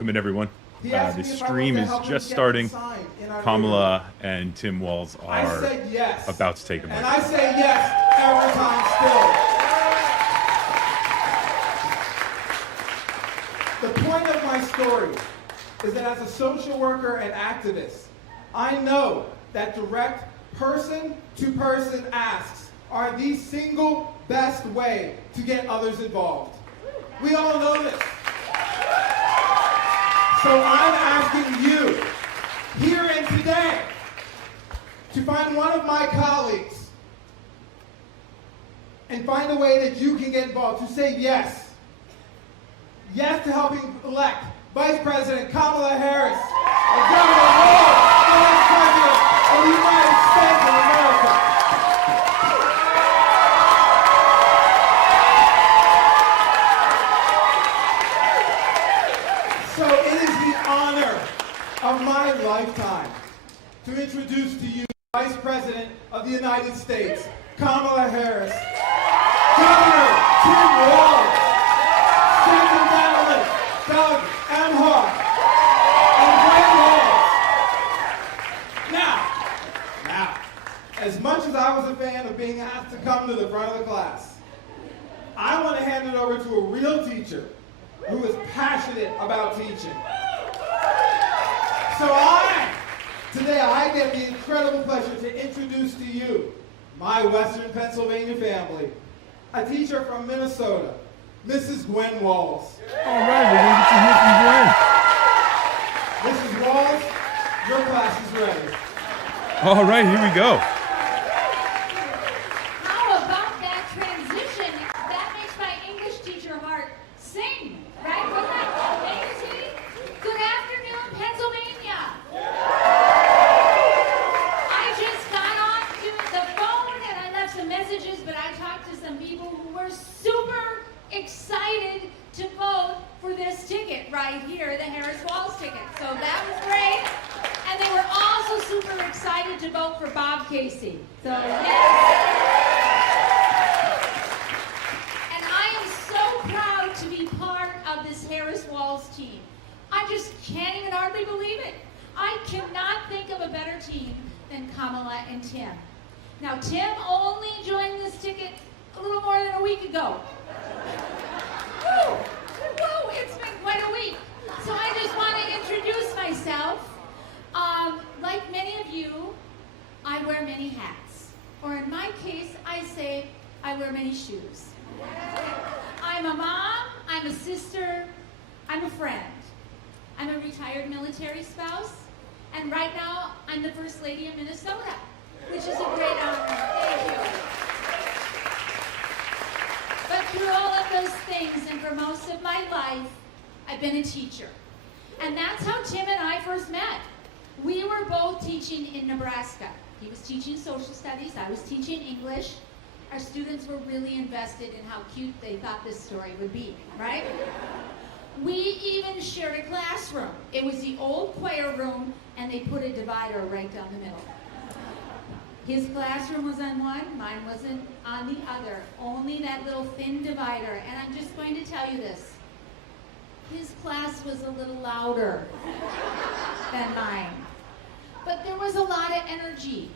Welcome in, everyone. He The asked me if I stream wanted to is help him just get starting. signed in our Kamala and Tim Walz I are said yes. about to take a mic. And I say yes every time still. The point of my story is that as a social worker and activist, I know that direct person-to-person asks are the single best way to get others involved. We all know this. So I'm asking you, here and today, to find one of my colleagues and find a way that you can get involved, to say yes. Yes to helping elect Vice President Kamala Harris and Governor Walz, the next President of the United States of America. So it is the honor of my lifetime to introduce to you Vice President of the United States, Kamala Harris, Governor Tim Walz, Second Panelist, Doug Emhoff, and Gwen Walz. Now, as much as I was a fan of being asked to come to the front of the class, I want to hand it over to a real teacher who is passionate about teaching. So today I get the incredible pleasure to introduce to you my Western Pennsylvania family, a teacher from Minnesota, Mrs. Gwen Walz. All right, we're going to get to hear from Gwen. Mrs. Walz, your class is ready. All right, here we go. How about that transition? That makes my English teacher heart sing, right? Wasn't that amazing? Good afternoon, Pennsylvania. I just got off the phone and I left some messages, but I talked to some people who were super excited to vote for this ticket right here, the Harris-Walz ticket. So that was great. And they were also super excited to vote for Bob Casey. So yes. And I am so proud to be part of this Harris-Walz team. I just can't even hardly believe it. I cannot think of a better team than Kamala and Tim. Now, Tim only joined this ticket a little more than a week ago. Woo! Woo! It's been quite a week. So I just want to introduce myself. Like many of you, I wear many hats. Or in my case, I say I wear many shoes. I'm a mom, I'm a sister, I'm a friend. I'm a retired military spouse, and right now, I'm the First Lady of Minnesota, which is a great honor. Thank you. But through all of those things, and for most of my life, I've been a teacher. And that's how Tim and I first met. We were both teaching in Nebraska. He was teaching social studies, I was teaching English. Our students were really invested in how cute they thought this story would be, right? We even shared a classroom. It was the old choir room, and they put a divider right down the middle. His classroom was on one, mine wasn't on the other. Only that little thin divider. And I'm just going to tell you this. His class was a little louder than mine. But there was a lot of energy.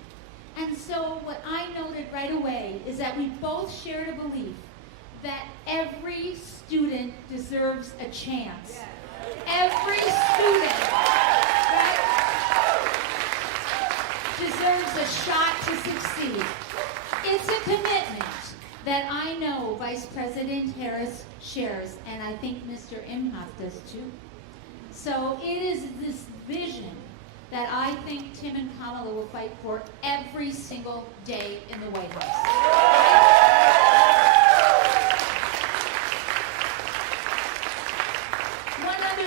And so what I noted right away is that we both shared a belief that every student deserves a chance. Every student, right, deserves a shot to succeed. It's a commitment that I know Vice President Harris shares, and I think Mr. Emhoff does too. So it is this vision that I think Tim and Kamala will fight for every single day in the White House.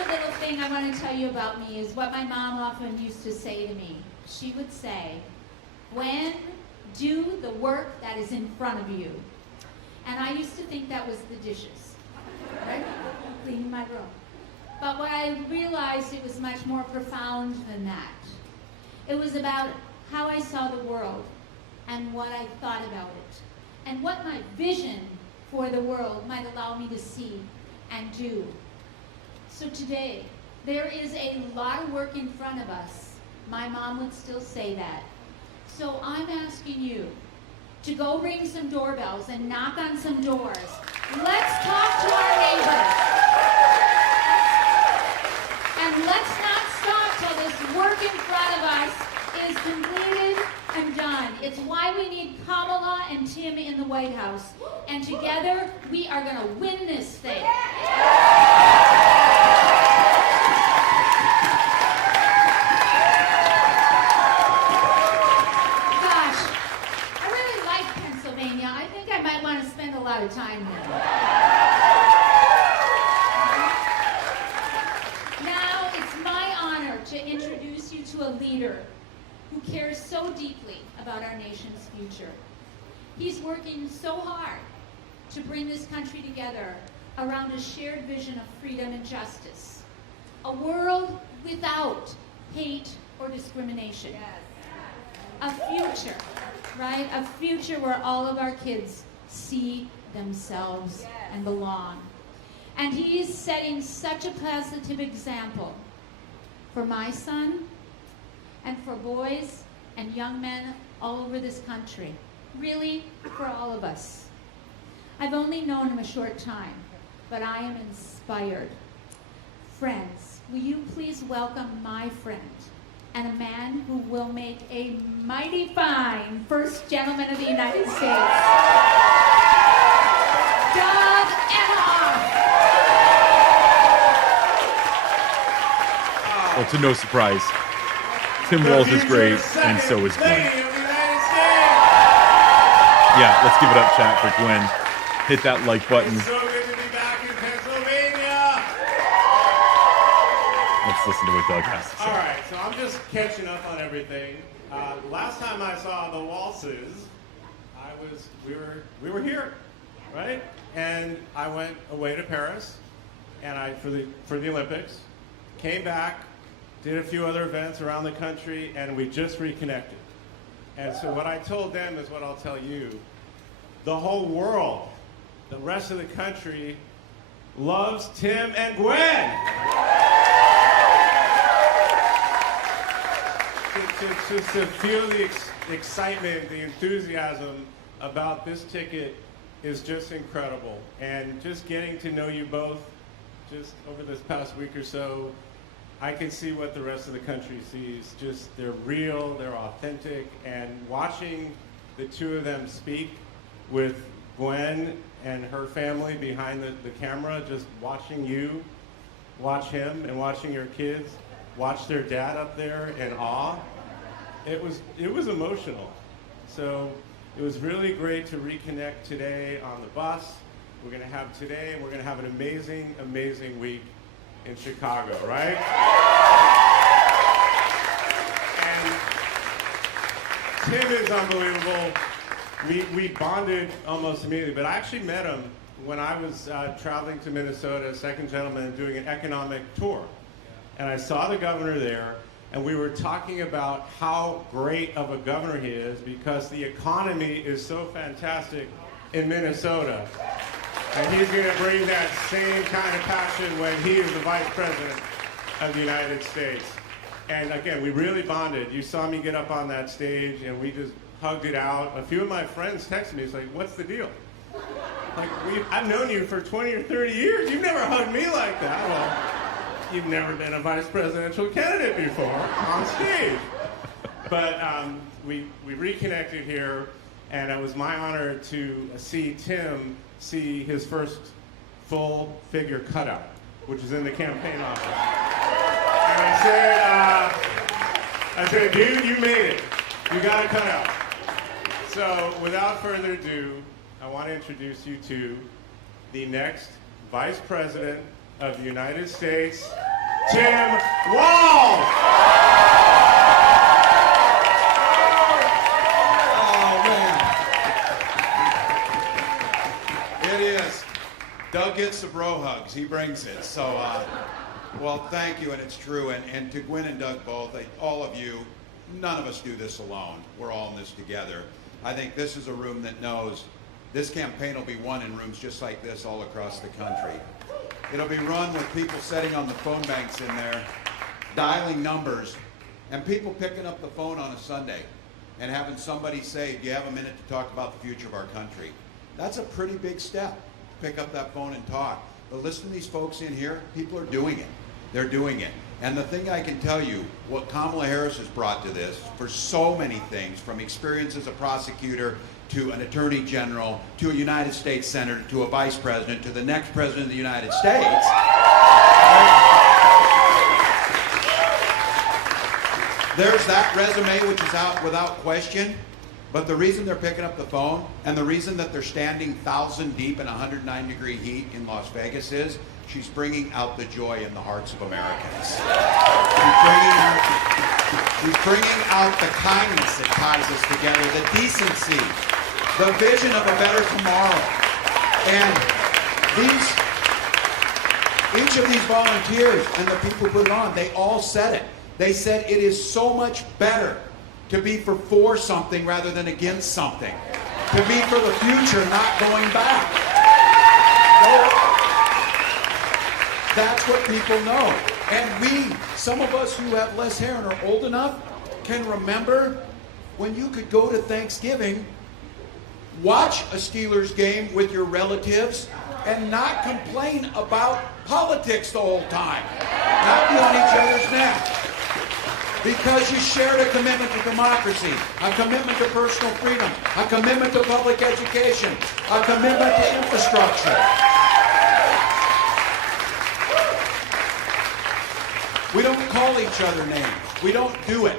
Little thing I want to tell you about me is what my mom often used to say to me. She would say, Gwen, do the work that is in front of you. And I used to think that was the dishes, right? Cleaning my room. But what I realized, it was much more profound than that. It was about how I saw the world and what I thought about it, and what my vision for the world might allow me to see and do. So today, There is a lot of work in front of us. My mom would still say that. So I'm asking you to go ring some doorbells and knock on some doors. Let's talk to our neighbors. And let's not stop till this work in front of us is completed and done. It's why we need Kamala and Tim in the White House. And together, we are going to win this thing. Gosh, I really like Pennsylvania. I think I might want to spend a lot of time there. Now, it's my honor to introduce you to a leader who cares so deeply about our nation's future. He's working so hard to bring this country together around a shared vision of freedom and justice. A world without hate or discrimination. A future, right? A future where all of our kids see themselves and belong. And he is setting such a positive example for my son and for boys and young men all over this country. Really, for all of us. I've only known him a short time, but I am inspired. Friends, will you please welcome my friend and a man who will make a mighty fine First Gentleman of the United States, Emhoff. Well, to no surprise, Tim Walz is great, and so is Gwen. Yeah, let's give it up, chat, for Gwen. Hit that like button. It's so good to be back in Pennsylvania. Let's listen to what Doug has to say. All right, so I'm just catching up on everything. Last time I saw the Walzes, we were here, right? And I went away to Paris, and for the Olympics, came back, did a few other events around the country, and we just reconnected. And so what I told them is what I'll tell you. The whole world, the rest of the country, loves Tim and Gwen. Just to feel the excitement, the enthusiasm about this ticket is just incredible. And just getting to know you both just over this past week or so, I can see what the rest of the country sees. Just they're real, they're authentic, and watching the two of them speak with Gwen and her family behind the camera, just watching you, watch him, and watching your kids, watch their dad up there in awe. It was emotional. So it was really great to reconnect today on the bus. We're gonna have today, and we're gonna have an amazing, amazing week in Chicago, right? And Tim is unbelievable. We bonded almost immediately, but I actually met him when I was traveling to Minnesota, second gentleman, doing an economic tour. And I saw the governor there, and we were talking about how great of a governor he is because the economy is so fantastic in Minnesota. And he's going to bring that same kind of passion when he is the Vice President of the United States. And again, we really bonded. You saw me get up on that stage, and we just hugged it out. A few of my friends texted me, it's like, what's the deal? Like, I've known you for 20 or 30 years. You've never hugged me like that. Well, you've never been a vice presidential candidate before on stage. But we reconnected here, and it was my honor to see Tim see his first full-figure cutout, which is in the campaign office. And I said, dude, you made it. You got a cutout. So without further ado, I want to introduce you to the next Vice President of the United States, Tim Walz. Doug gets the bro hugs. He brings it. So, well, thank you, and it's true. And to Gwen and Doug both, all of you, none of us do this alone. We're all in this together. I think this is a room that knows this campaign will be won in rooms just like this all across the country. It'll be run with people sitting on the phone banks in there, dialing numbers, and people picking up the phone on a Sunday and having somebody say, do you have a minute to talk about the future of our country? That's a pretty big step, to pick up that phone and talk. But listen to these folks in here, people are doing it. They're doing it. And the thing I can tell you, what Kamala Harris has brought to this, for so many things, from experience as a prosecutor, to an attorney general, to a United States senator, to a vice president, to the next president of the United States. There's that resume, which is out without question. But the reason they're picking up the phone, and the reason that they're standing 1,000 deep in 109-degree heat in Las Vegas is she's bringing out the joy in the hearts of Americans. She's bringing out the kindness that ties us together, the decency, the vision of a better tomorrow. And each of these volunteers and the people who put it on, they all said it. They said it is so much better to be for something rather than against something. To be for the future, not going back. That's what people know. And we, some of us who have less hair and are old enough, can remember when you could go to Thanksgiving, watch a Steelers game with your relatives, and not complain about politics the whole time. Not be on each other's neck. Because you shared a commitment to democracy, a commitment to personal freedom, a commitment to public education, a commitment to infrastructure. We don't call each other names. We don't do it.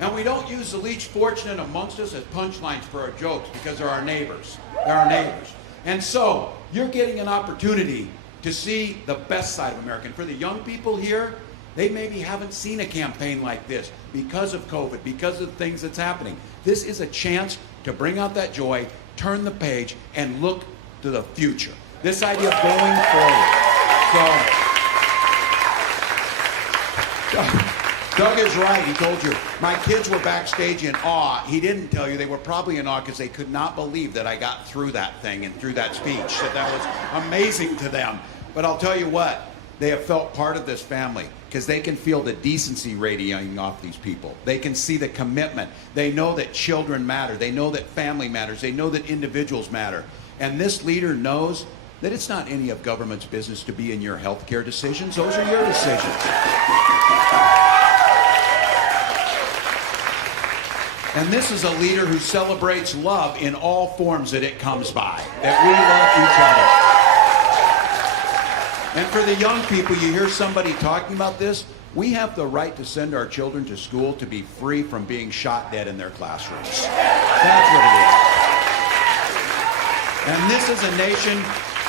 And we don't use the least fortunate amongst us as punchlines for our jokes because they're our neighbors. They're our neighbors. And so, you're getting an opportunity to see the best side of America. And for the young people here, they maybe haven't seen a campaign like this because of COVID, because of the things that's happening. This is a chance to bring out that joy, turn the page, and look to the future. This idea of going forward. So, Doug is right. He told you, my kids were backstage in awe. He didn't tell you they were probably in awe because they could not believe that I got through that thing and through that speech, that was amazing to them. But I'll tell you what, they have felt part of this family because they can feel the decency radiating off these people. They can see the commitment. They know that children matter. They know that family matters. They know that individuals matter. And this leader knows that it's not any of government's business to be in your health care decisions. Those are your decisions. And this is a leader who celebrates love in all forms that it comes by. That we love each other. And for the young people, you hear somebody talking about this, we have the right to send our children to school to be free from being shot dead in their classrooms. That's what it is. And this as a nation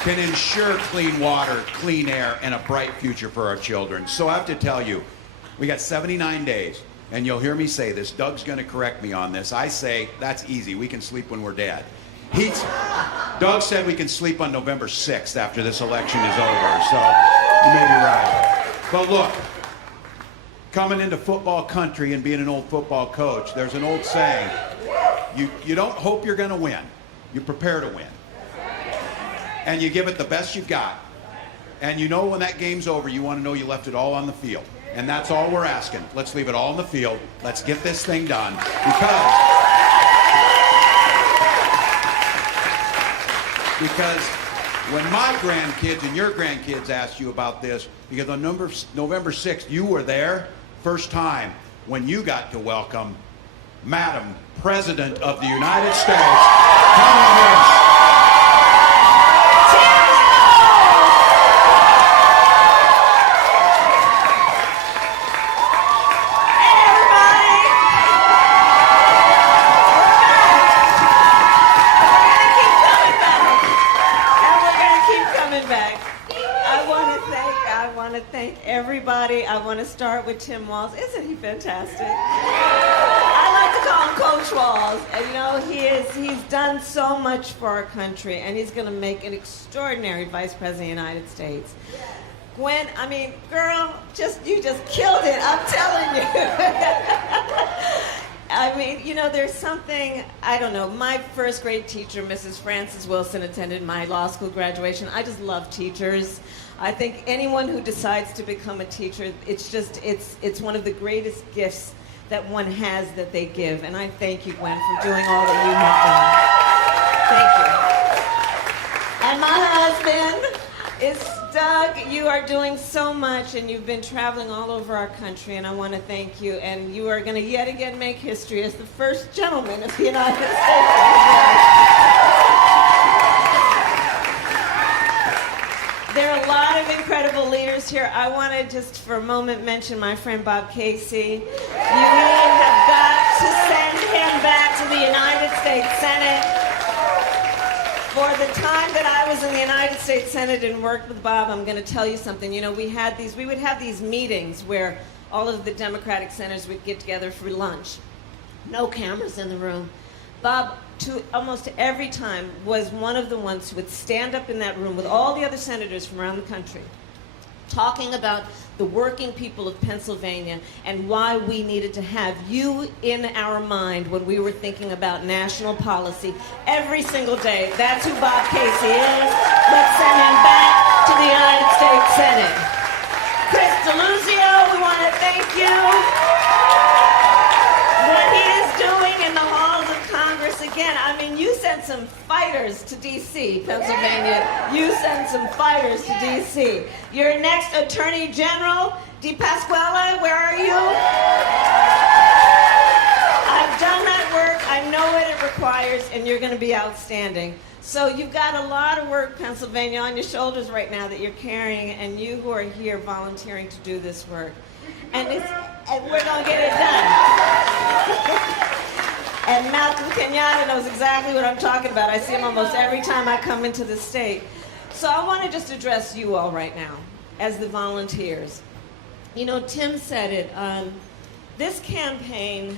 can ensure clean water, clean air, and a bright future for our children. So I have to tell you, we got 79 days. And you'll hear me say this. Doug's going to correct me on this. I say, that's easy. We can sleep when we're dead. Doug said we can sleep on November 6th after this election is over. So you may be right. But look, coming into football country and being an old football coach, there's an old saying, you don't hope you're going to win. You prepare to win. And you give it the best you've got. And you know when that game's over, you want to know you left it all on the field. And that's all we're asking. Let's leave it all in the field. Let's get this thing done. Because when my grandkids and your grandkids ask you about this, because on November 6th, you were there, first time, when you got to welcome Madam President of the United States, Kamala Harris. Everybody, I want to start with Tim Walz. Isn't he fantastic? I like to call him Coach Walz. And you know, he's done so much for our country, and he's going to make an extraordinary Vice President of the United States. Gwen, I mean, girl, you just killed it, I'm telling you. I mean, you know, there's something, I don't know, my first grade teacher, Mrs. Frances Wilson, attended my law school graduation. I just love teachers. I think anyone who decides to become a teacher, it's one of the greatest gifts that one has that they give. And I thank you, Gwen, for doing all that you have done. Thank you. And my husband is Doug. You are doing so much, and you've been traveling all over our country, and I want to thank you. And you are going to yet again make history as the first gentleman of the United States. There are a lot of incredible leaders here. I want to just for a moment mention my friend Bob Casey. You have got to send him back to the United States Senate. For the time that I was in the United States Senate and worked with Bob, I'm going to tell you something. You know, we would have these meetings where all of the Democratic senators would get together for lunch. No cameras in the room. Bob, almost every time, was one of the ones who would stand up in that room with all the other senators from around the country, talking about the working people of Pennsylvania and why we needed to have you in our mind when we were thinking about national policy every single day. That's who Bob Casey is. Let's send him back to the United States Senate. Chris DeLuzio, we want to thank you. What he is doing in the halls of Congress again. I mean, you sent some fighters to D.C., Pennsylvania. You sent some fighters to D.C. Your next Attorney General, DePasquale, where are you? I've done that work. I know what it requires, and you're going to be outstanding. So you've got a lot of work, Pennsylvania, on your shoulders right now that you're carrying, and you who are here volunteering to do this work. And we're going to get it done. And Malcolm Kenyatta knows exactly what I'm talking about. I see him almost every time I come into the state. So I want to just address you all right now as the volunteers. You know, Tim said it. This campaign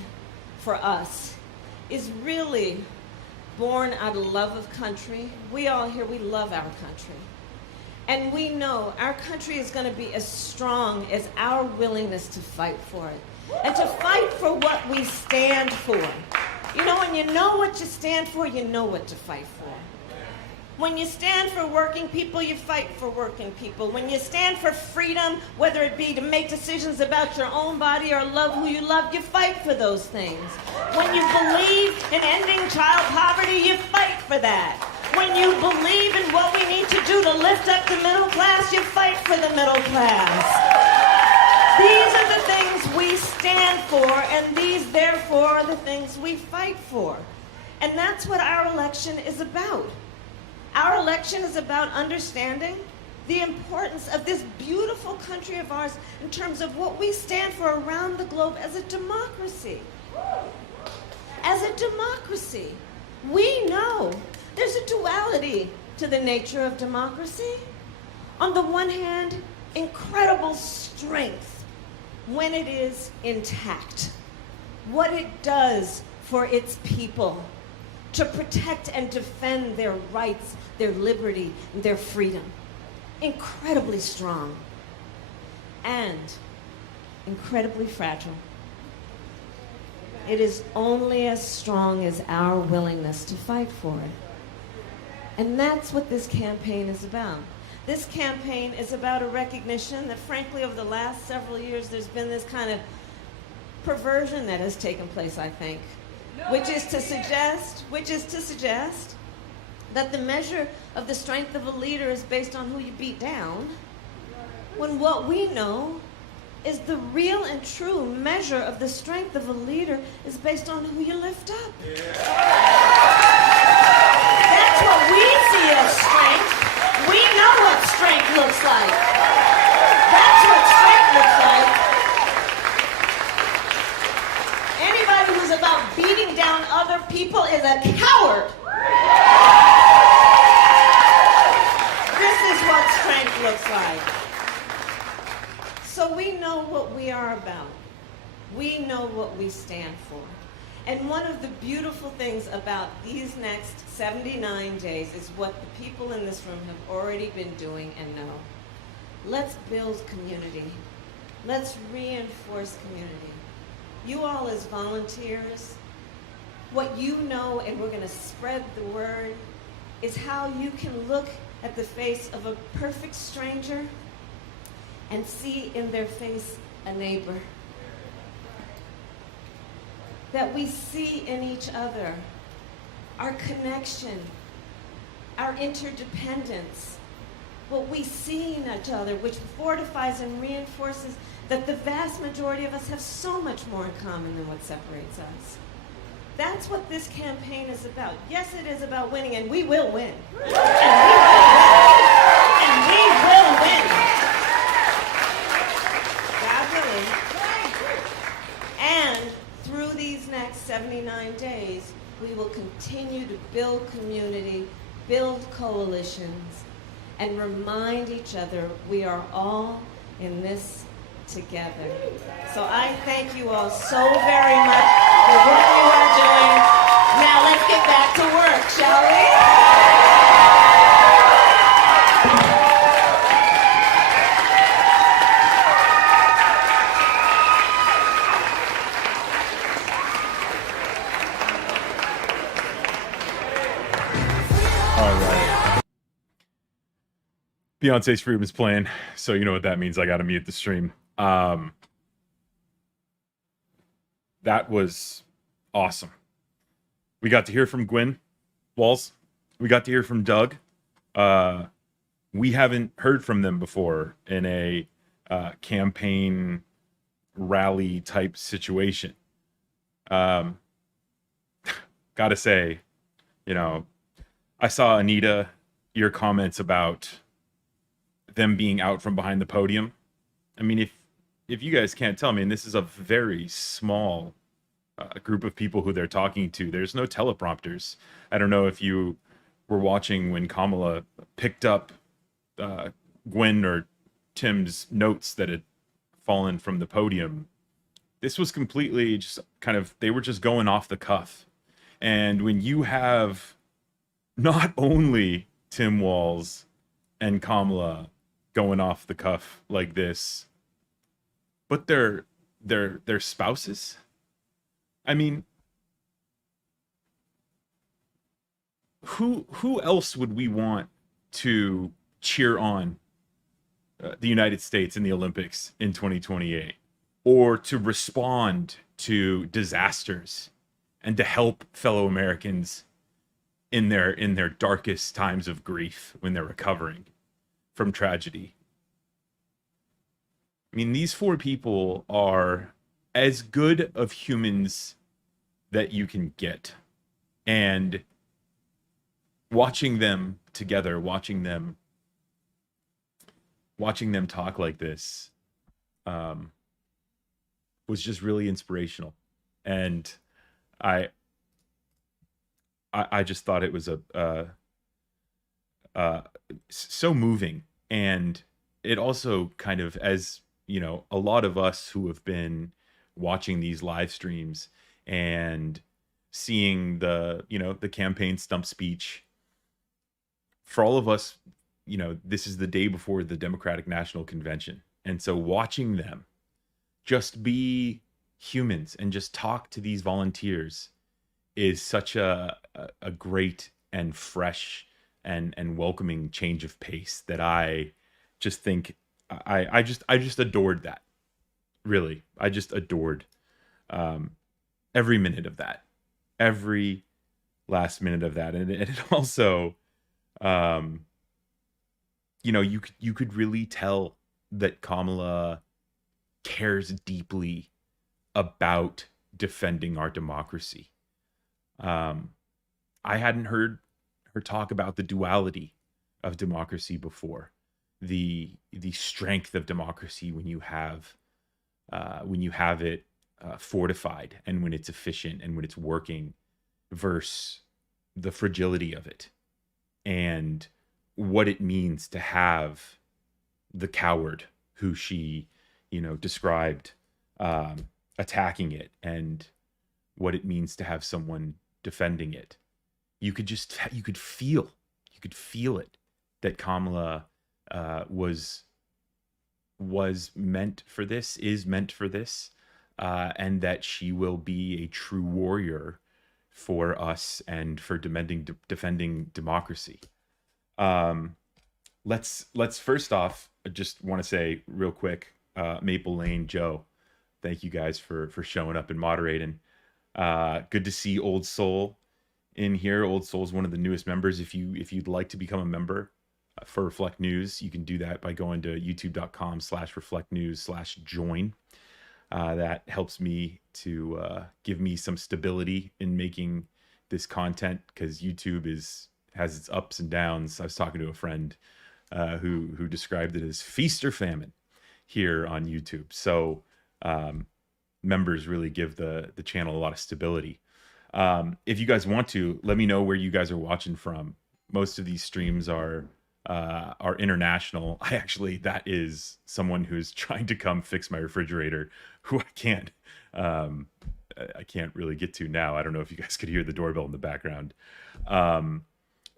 for us is really born out of love of country. We all here, we love our country. And we know our country is going to be as strong as our willingness to fight for it. And to fight for what we stand for. You know, when you know what you stand for, you know what to fight for. When you stand for working people, you fight for working people. When you stand for freedom, whether it be to make decisions about your own body or love who you love, you fight for those things. When you believe in ending child poverty, you fight for that. When you believe in what we need to do to lift up the middle class, you fight for the middle class. These are the things we stand for, and these, therefore, are the things we fight for. And that's what our election is about. Our election is about understanding the importance of this beautiful country of ours in terms of what we stand for around the globe as a democracy. As a democracy, we know there's a duality to the nature of democracy. On the one hand, incredible strength when it is intact. What it does for its people to protect and defend their rights, their liberty, and their freedom. Incredibly strong and incredibly fragile. It is only as strong as our willingness to fight for it. And that's what this campaign is about. This campaign is about a recognition that, frankly, over the last several years, there's been this kind of perversion that has taken place, I think, which is to suggest that the measure of the strength of a leader is based on who you beat down, when what we know is the real and true measure of the strength of a leader is based on who you lift up. That's what we see as strength. We know what strength looks like. That's what strength looks like. Anybody who's about beating down other people is a coward. This is what strength looks like. So we know what we are about. We know what we stand for. And one of the beautiful things about these next 79 days is what the people in this room have already been doing and know. Let's build community. Let's reinforce community. You all as volunteers, what you know, and we're going to spread the word, is how you can look at the face of a perfect stranger and see in their face a neighbor. That we see in each other our connection, our interdependence, what we see in each other, which fortifies and reinforces that the vast majority of us have so much more in common than what separates us. That's what this campaign is about. Yes, it is about winning, and we will win. And we will win. God willing. And through these next 79 days, we will continue to build community, build coalitions, and remind each other we are all in this together. So I thank you all so very much for what you are doing. Now let's get back to work, shall we? All right. Beyonce's Freedom is playing, so you know what that means. I got to mute the stream. That was awesome. We got to hear from Gwen Walz. We got to hear from Doug. We haven't heard from them before in a campaign rally type situation. Gotta say, you know, I saw, Anita, your comments about them being out from behind the podium. I mean, if you guys can't tell me, and this is a very small group of people who they're talking to, there's no teleprompters. I don't know if you were watching when Kamala picked up Gwen or Tim's notes that had fallen from the podium. This was completely just kind of, they were just going off the cuff. And when you have not only Tim Walz and Kamala going off the cuff like this, but their spouses. I mean, who else would we want to cheer on the United States in the Olympics in 2028, or to respond to disasters and to help fellow Americans in their darkest times of grief when they're recovering from tragedy? I mean, these four people are as good of humans that you can get. And watching them together, watching them talk like this, was just really inspirational. And I just thought it was so moving. And it also kind of, as you know, a lot of us who have been watching these live streams and seeing the campaign stump speech, for all of us, you know, this is the day before the Democratic National Convention. And so watching them just be humans and just talk to these volunteers is such a great and fresh and welcoming change of pace that I just think I just adored that. Really, I just adored every minute of that, every last minute of that. And it also, you know, you could really tell that Kamala cares deeply about defending our democracy. I hadn't heard her talk about the duality of democracy before, the strength of democracy when you have it fortified and when it's efficient and when it's working, versus the fragility of it and what it means to have the coward who she, you know, described attacking it, and what it means to have someone defending it. You could feel it, that Kamala was meant for this, is meant for this, and that she will be a true warrior for us and for defending democracy. Let's first off I just want to say real quick, Maple Lane, Joe, thank you guys for showing up and moderating. Good to see Old Soul in here. Old Soul is one of the newest members. If you'd like to become a member for Reflect News, you can do that by going to youtube.com/reflectnews/join. That helps me to give me some stability in making this content, because YouTube has its ups and downs. I was talking to a friend who described it as feast or famine here on YouTube. So members really give the channel a lot of stability. If you guys want to, let me know where you guys are watching from. Most of these streams are international. That is someone who's trying to come fix my refrigerator, who I can't really get to now. I don't know if you guys could hear the doorbell in the background.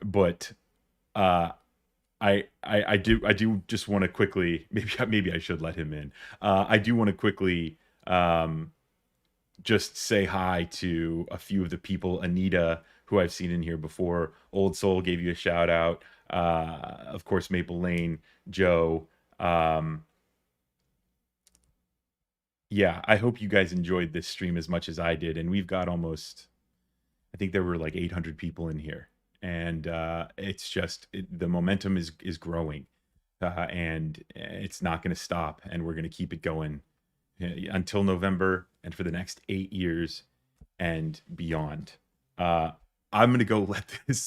But I do just want to quickly, maybe I should let him in. I do want to quickly just say hi to a few of the people. Anita, who I've seen in here before. Old Soul gave you a shout out. Of course, Maple Lane, Joe. Yeah, I hope you guys enjoyed this stream as much as I did. And we've got almost, I think there were like 800 people in here. And it's just, the momentum is growing. And it's not going to stop. And we're going to keep it going until November and for the next 8 years and beyond. I'm going to go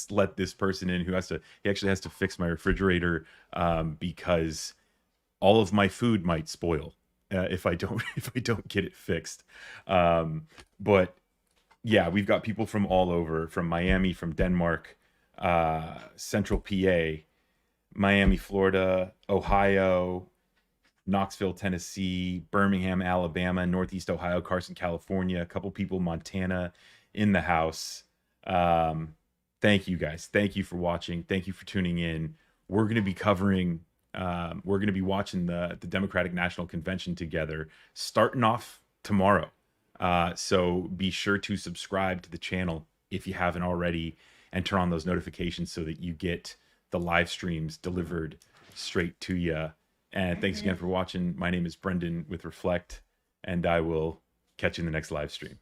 let this person in he actually has to fix my refrigerator because all of my food might spoil if I don't get it fixed. But yeah, we've got people from all over, from Miami, from Denmark, Central PA, Miami, Florida, Ohio, Knoxville, Tennessee, Birmingham, Alabama, Northeast Ohio, Carson, California, a couple people, Montana in the house. Thank you guys. Thank you for watching. Thank you for tuning in. We're going to be covering, we're going to be watching the Democratic National Convention together, starting off tomorrow. So be sure to subscribe to the channel if you haven't already, and turn on those notifications so that you get the live streams delivered straight to you. And thanks again for watching. My name is Brendan with Reflect, and I will catch you in the next live stream.